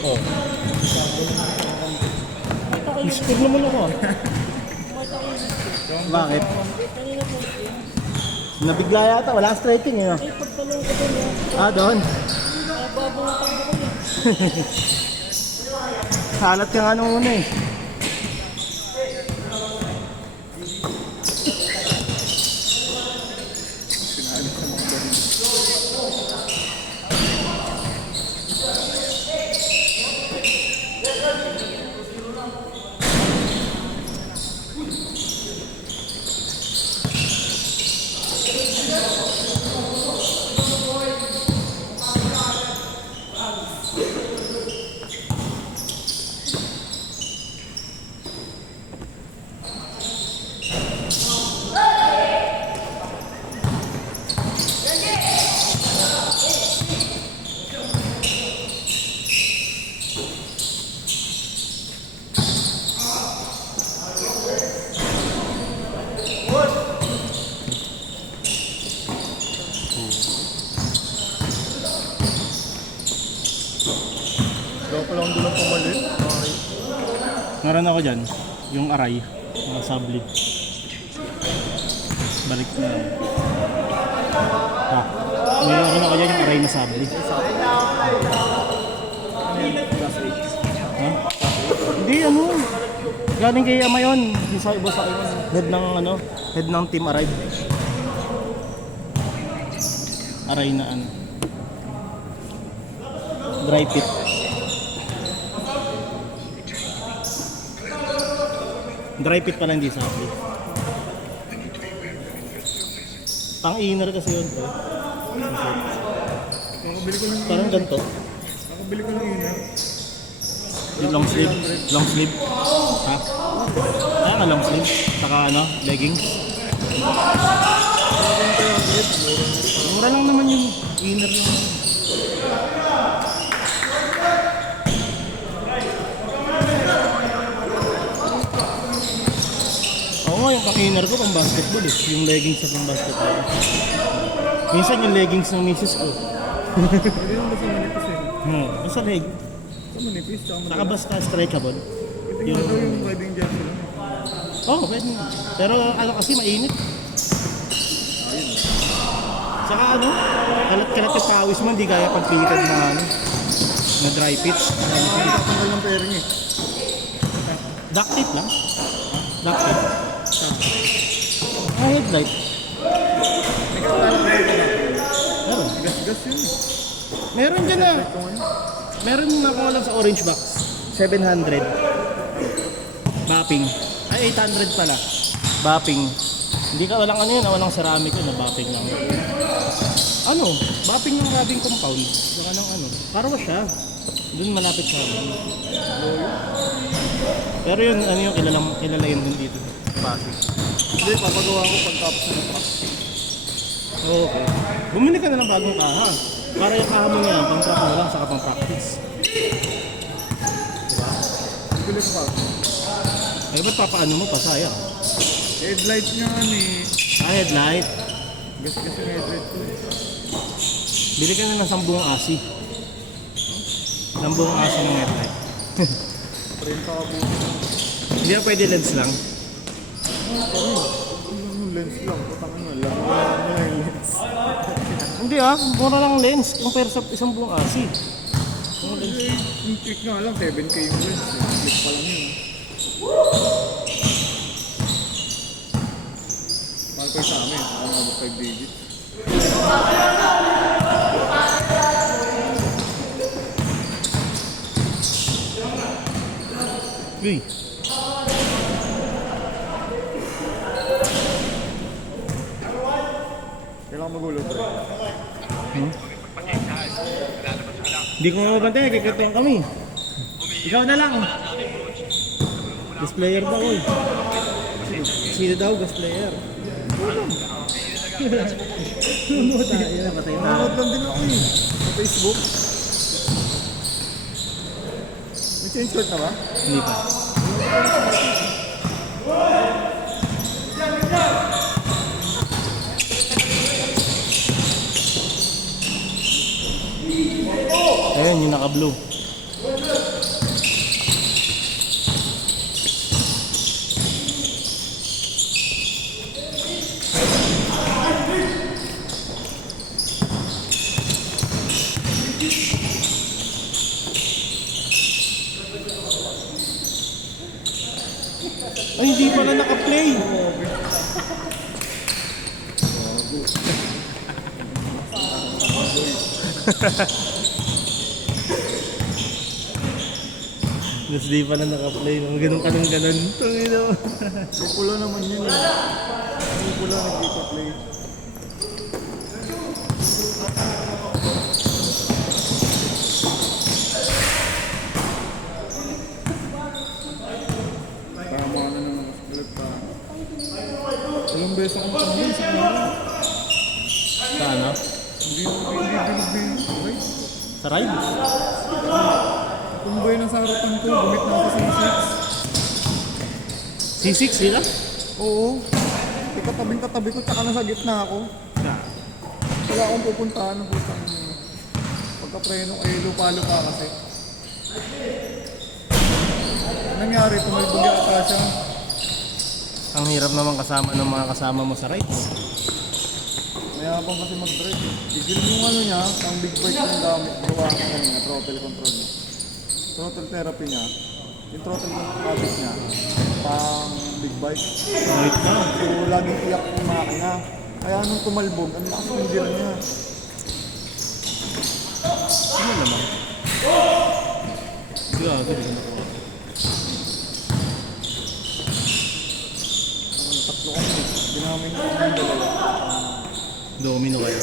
Oh. Mispag naman ako. Bakit? Nabigla yata, wala striking eh. Doon. Salat ka nga nung una eh. Meron ako dyan, yung aray, mga sabli. Balik na. Meron ako dyan yung aray na sabli. Hindi, ano? Galing kay Ama yun. Isa iba sa akin. Head ng team aray. Aray na ano. Dry pit. Dry pit pala, hindi sabli. Pang-inner kasi yun. Parang ganito. Nakabili ko ng inner. Yung long sleeve. Long sleeve. Ha? Long sleeve. Saka leggings. Mura lang naman yung inner yung... Yung pang-inner ko pang basketball eh. Yung leggings sa pang basketball. Minsan yung leggings ng misis ko. Hindi naman basta manipis eh. Basta leg. Basta manipis, tsaka Saka basta stretchable. Ito yung yung riding jacket lang. Pwede. Pero kasi mainit. Saka kalat-kalat yung pawis mo, hindi kaya pagpilitan na dry fit. Tanggal ng pairing eh. Duct tape lang. Duct tape. Headlight. May kasalanan na ito na. Meron. Gas-gas yun eh. Meron dyan na. Meron na ako lang sa orange box. 700. Bapping. Ay, 800 pala. Bapping. Hindi ka walang walang ceramic yun na bapping lang. Bapping ng rubbing compound. Saka ng Parwa siya. Doon malapit sa amin. Pero yun, yung kilala yun din dito. Pasig. Hindi, papagawa ko pagtapos ng truck. Okay. Bumili ka na ng bagong kaha. Para yung kaha mo niya, pang truck mo lang, saka pang practice. Diba? Bili ko pa. Ay, ba't papaano mo pa? Sayang. Headlight nga eh. Headlight. Gas-gas yung headlight ko eh. Bili ka na ng 10 asi. 10 asi ng headlight. 30 ka buo. Hindi na pwede lens lang. Yung lens lang. Putang ano, lang yung lens. Hindi mura lang lens. Compare sa 10 asi. Yung click nga lang, 7K yung lens. Click pa lang yun. Mahal ko sa amin. Ano ba 5 digits? Uy. Kailangan magulo pre. Hindi ko mabantay, kikatayin kami. Ikaw na lang. Guest player daw eh. Sino daw guest player? Nanonood na, patay na. Nanonood lang din ako eh. Sa Facebook. May change short na ba? Hindi pa. Ayun, yung naka-blue. Ay, hindi pala naka-play. Mas di pala naka-play. Mga ganun ka ng ganun. Tangina mo. Yung pula naman yun eh. Yung pula nag-play. Tama na naman split pa. Ilang beses akong pangin sa kanila. Sa ano? Hindi binibin. Okay? Sa ride? Tumbay na sa harapan ko, gumit na ako sa C6 sila? Oo. Ikatabing-katabi ko, tsaka nasa gitna ako. Wala akong pupuntahan ng putang pagka-preno ay lupa-lupa kasi. Nangyari, tumalbog yata siya. Ang hirap naman kasama ng mga kasama mo sa rides. Mayabang kasi mag-drive. Gigil yung ano niya, ang big bike yung gamit, gawa ng ano niya, throttle control niya. Throttle therapy niya, yung throttle habit niya, pang big bike. Wait na. So, laging iyak yung makina. Kaya nung tumalbog, ang lakas ng gear niya. Ano naman? Gago, di ko nakuha. Tatlo kami, ginamin ko yung dalawa. Domino kayo.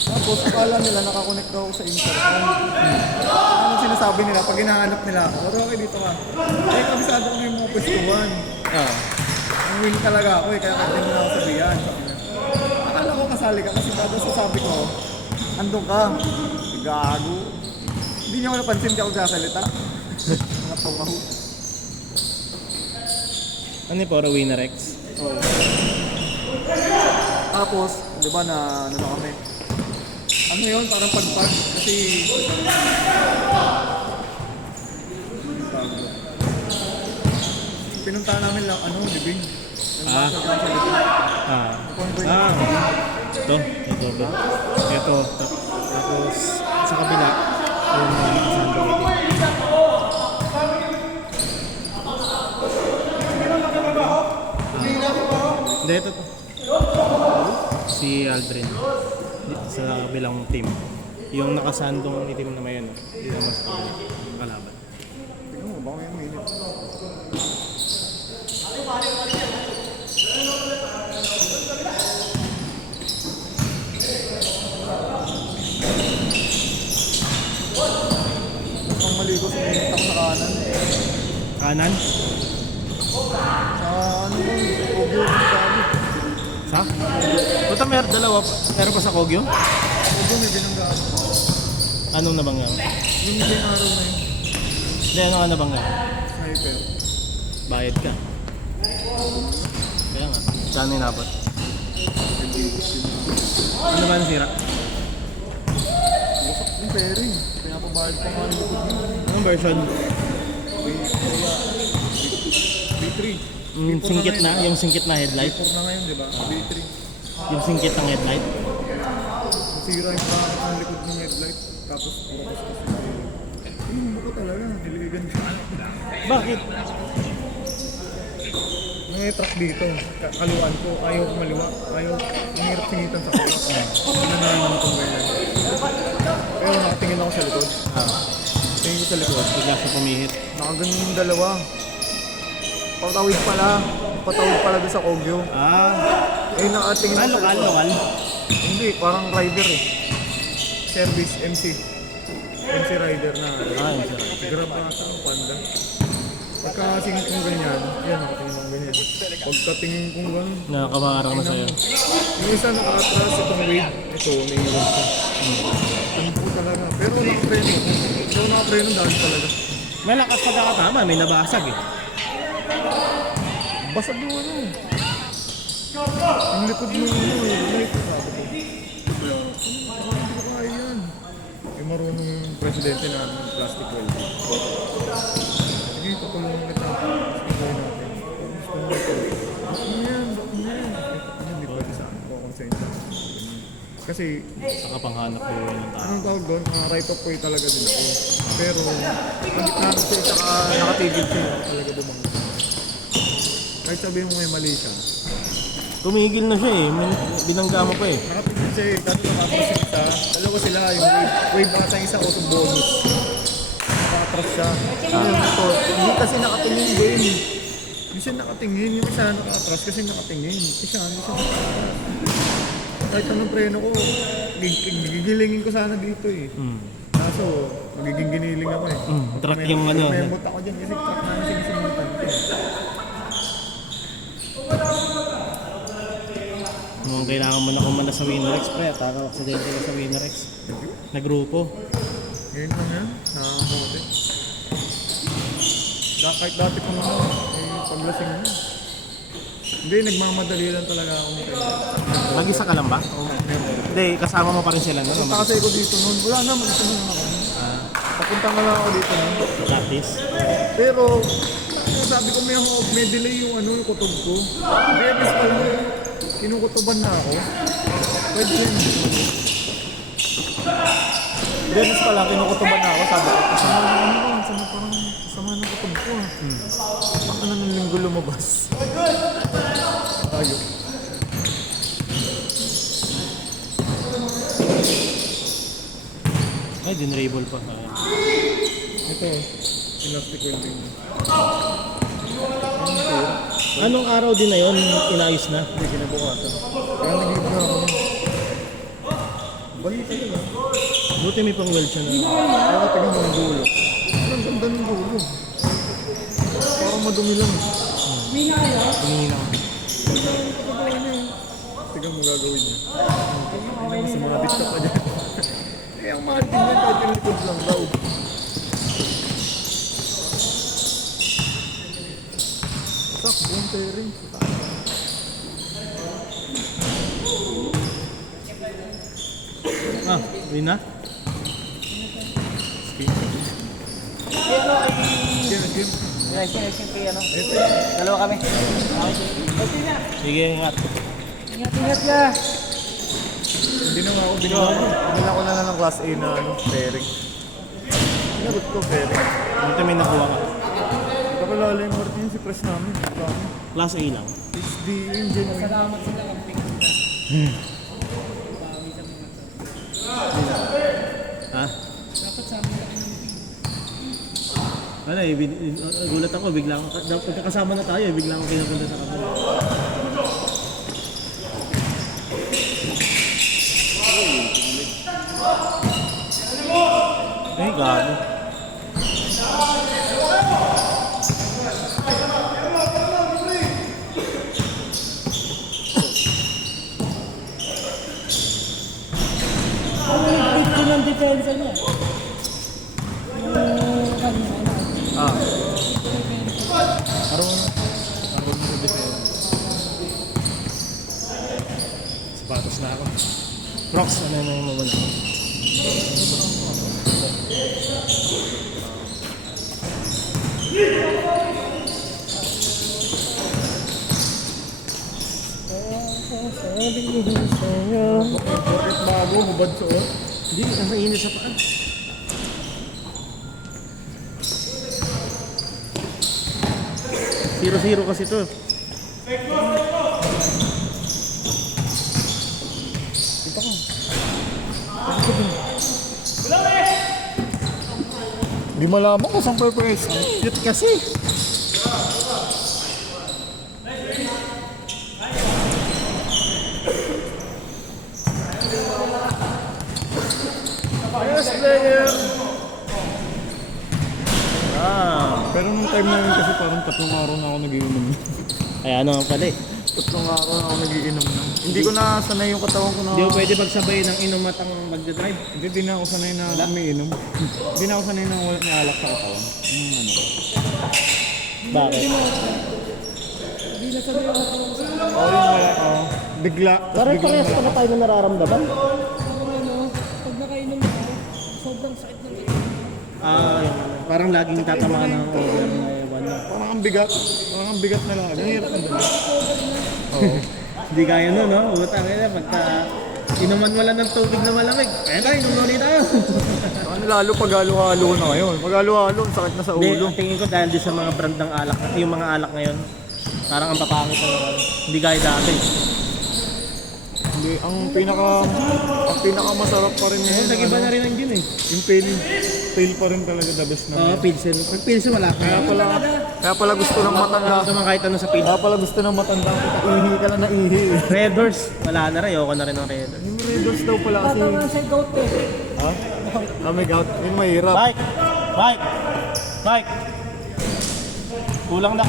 Tapos, akala nila nakakonect daw ako sa intercom. Ano sinasabi nila pag hinahanap nila ako? Pero okay, dito ka. Eh, kabisado ko na yung mga pwestuhan. Ah. Ang win talaga ako eh, kaya kahit hindi na ako sabihan. Akala ko kasali ka kasi bago sasabi ko, andun ka. Gago. Hindi niyo ako napansin ka ako sasalita. Mga pangahu. Ano yung para winner X? Oo. Tapos, di ba na ano na kami? Ano yun? Parang pagpag. Kasi... pinuntahan namin lang, ano, libing. Ah. Ah. Ah. Ito. Ito ba? Ito. Tapos sa kabila yung sando itim. Hindi, ito to. Si Aldrin. Dito sa kabilang team. Yung nakasandong itim na may ano. Dito naman sa kabila. Kalaban. Tingnan mo, baka may minute. Ang maligo sa minute ako sa kanan. Kanan? Sa ano ba, Kogyo, Bali. Sa? Puta, meron dalawa pa. Meron pa sa Kogyo? Kogyo may binangga ako. Anong nabangga? Yung may araw na yun, Hindi, ano ka nabangga? sniper. Bayad ka. Kaya nga. Saan inabot? Ano ba nasira? Wasak yung pairing. Pinapabayad pa nga ng likod niya. Anong version? B3. Yung singkit na? Yung singkit na headlight? B4 na ngayon, di ba? B3. Yung singkit ng headlight? Nasira yung bracket ng likod ng headlight. Tapos, bukas kasi. Yung buko talaga, niligan siya. Bakit? May truck dito, kaluan ko, ayaw ko maliwa, ayaw, ang hirap singitan sa kuwa. Nananayin itong ganyan. Pero nakatingin ako sa likod. Tingin ko sa likod. Bigla siya pumihit. Nakaganyan yung dalawa. Patawid pala. Patawid pala doon sa Kogyo. Ah, Eh, nakatingin ako sa lokal, likod. lokal. Hindi, parang rider eh. Service, MC. MC rider na. Ah, yun siya. Grab na ata ang panda. Pagkasingit kong ganyan, yan, nakatingin kong ganyan. Pagkatingin kong ganyan, Nakakamarang na sa'yo. yung isa nakatras itong wave, ito, may iwan siya. Ano po talaga. Pero nakapreno. So nakapreno dahil talaga. Malakas pagkakatama, may nabasag eh. Basag yung ano. Ang likod ng ano, light. Sabi ko. Kaya, hindi ko kaya yan. Eh, aksidente na plastic welding. Sige, tutulungan kita. Sige, gawin natin. Gusto mo ito. Ano yan? Hindi pwede sa akin. Konsensya. Kasi, Sa kapanghanap buhay ng tao. anong tawag doon? Right of way talaga din ako. Pero, ang gitna ko siya, saka nakatigil siya. Talaga bumang. Kahit sabihin mo may mali siya. Tumigil na siya eh. Binangga mo pa eh. Nakatigil siya eh. Dati nakatras yung isa. Dalawa sila. Yung wave ata yung isa o sa bonus. Nakatras siya. Ayun, ito. Hindi kasi nakatingin game. Hindi siya nakatingin. Yung isa nakatras kasi nakatingin. Hindi siya nakatras. Kahit anong preno ko, gigilingin ko sana dito eh. Kaso, magiging giniling ako eh. Truck yung ano. Memot ako dyan kasi truck namin sinisimutan ko eh. Mukhang kailangan mo na kumanda sa Winrex, pre. Tara, aksidente na sa Winrex. Na grupo. Ngayon lang yan, nakakote. Kahit dati pa naman, paglasing mo. Hindi, nagmamadali lang talaga ako mo kayo. Mag-isa ka lang ba? Hindi, kasama mo pa rin sila. Punta No? kasi ako dito noon. Wala na, mag-isa na ako. Papunta nga lang ako dito noon. Practice. Pero, sabi ko may delay yung yung kutob ko. Bebes pa lang. Kinukutuban na ako. Pwede rin. Bebes pa lang, kinukutuban na ako. Sabi ko, kasama ng kutob ko. Baka na ng linggo lumabas. Ayok. Ay, dinrable pa. Ito, elastic welding. Anong araw din na yun, inayos na? Hindi, kinabukasan. Kaya nag-leave na ako. Balik ka yun ah. Buti may pang weld siya na. Kaya tingnan mo ng dulo. Ang ganda ng dulo. Parang madumi lang. Humingi Tingnan mo gagawin niya. Sumabit ka pa dyan. Eh, ang mahal din yan kahit yung likod lang daw. Sak, buong pairing. Ah, yun na? Game. Ito. Dalawa kami. Sige, ingat. Ingat ka. Hindi na nga ako binila ko na lang ng class A na pairing. Sinagot ko pairing. Buti may nakuha ka. Kapalala yung Martin si press namin. Dami. Class A lang. HD engine. Salamat sila kang tingin na. Ha? Dapat sa amin laki ng Ano eh, gulat ako, bigla ako, pagkakasama na tayo, bigla ako kinapunta sa kanila. Eh, gago. ito ng depensa niya. Ah. Araw mo sa defense. Sapatos na ako. Crocs, ano yung mamala? Bakit bago, hubad suot? Hindi, nasa init sa paan. Zero kasi to. Ito ka. Di malaman kung saan purpose. Cute kasi. Yes, player! Ah. Pero nung time namin kasi parang 3 araw na ako nagiinom. Ay, ano pala eh. 3 araw na ako nagiinom na. Hindi ko na sanay yung katawan ko na... Hindi mo pwede pagsabay ng inom at ang magdadrive. Hindi, di na ako sanay na umiinom. Hindi na ako sanay na wala may alak sa katawan. Yung ano. Bakit? Hindi na sabi ako kung Oo, yung wala. Oo. Bigla. Tas Parang biglang parehas pa na tayo na nararamdaman. ano, pag nakainom ka, sobrang sakit ng ito. Parang laging tatamaan ng over na ewan na. Parang ang bigat. Parang ang bigat na lagi. Ang hirap ng dala. Oo. Hindi kaya nun, no? Utang na pagka inuman mo lang ng tubig na malamig. Ayun tayo, inuman tayo. Ano lalo pag halo-halo na ngayon. Pag halo-halo, ang sakit na sa Hindi, ulo. ang tingin ko dahil din sa mga brand ng alak, yung mga alak ngayon, parang ang papangit na naman. Hindi gaya dati. Hindi, ang pinaka masarap pa rin ngayon. Nag-iba na rin ang gin eh. Yung pale pa rin talaga the best na. Oo, pilsen. Pag pilsen wala ka. Kaya pala gusto ng matanda. Gusto man kahit ano sa pilsen. Kaya pala gusto ng matanda. Ihi ka na na ihi. Red Horse, wala na rin. Ayoko na rin ng Red Horse. Yung Red Horse daw pala kasi. Tama sa goat eh. Ha? May gout. Yun mahirap. Bike! Bike! Bike! Kulang na